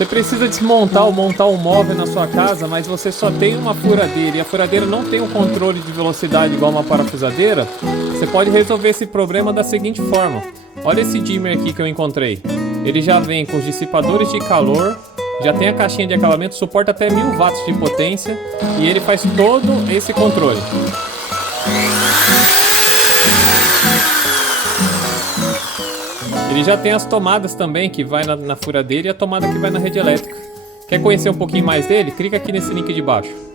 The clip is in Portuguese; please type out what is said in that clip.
Você precisa desmontar ou montar um móvel na sua casa, mas você só tem uma furadeira e a furadeira não tem um controle de velocidade igual uma parafusadeira. Você pode resolver esse problema da seguinte forma. Olha esse dimmer aqui que eu encontrei. Ele já vem com os dissipadores de calor, já tem a caixinha de acabamento, suporta até 1000 watts de potência e ele faz todo esse controle. Ele já tem as tomadas também, que vai na furadeira, e a tomada que vai na rede elétrica. Quer conhecer um pouquinho mais dele? Clica aqui nesse link de baixo.